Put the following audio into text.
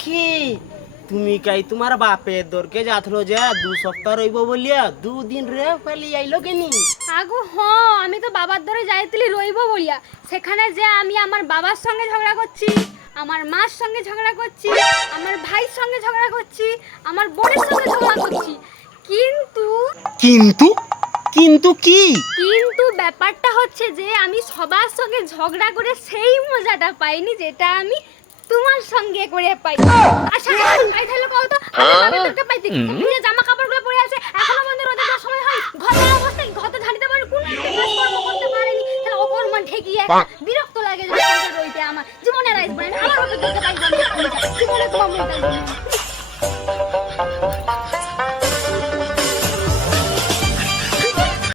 সখী তুমি কাই তোমার বাপের দরকে যাতলো যে 2 সপ্তাহ রইব বলিয়া 2 দিন রে পালি আইলো কেনি? আগো আমি তো বাবার ধরে যাইতলি রইব বলিয়া সেখানে যে আমি আমার বাবার সঙ্গে ঝগড়া করছি, আমার মার সঙ্গে ঝগড়া করছি, আমার ভাইয়ের সঙ্গে ঝগড়া করছি, আমার বোনের সঙ্গে ঝগড়া করছি, কিন্তু কিন্তু কিন্তু কি? কিন্তু ব্যাপারটা হচ্ছে যে আমি সবার সঙ্গে ঝগড়া করে সেই মজাটা পাইনি যেটা আমি তোমার সঙ্গে করে পাই। আচ্ছা আই তাহলে কও তো আমি বাবার দরকার পাইছি, ভিজে জামা কাপড়গুলো পরে আছে, এখনো বন্ধ রোদে দেওয়ার সময় হয়, ঘরের অবস্থায় ঘরতে ঝাড়িতে পারি কোন একটা কাজকর্ম করতে পারিনি, তাহলে অকর্মা ঠেকিয়ে বিরক্ত লাগে যে সংসার রইতে আমার জীবনের রাইস বলেন আমার ওকে দেখতে পাইবো না, জীবনে তোমার মনটা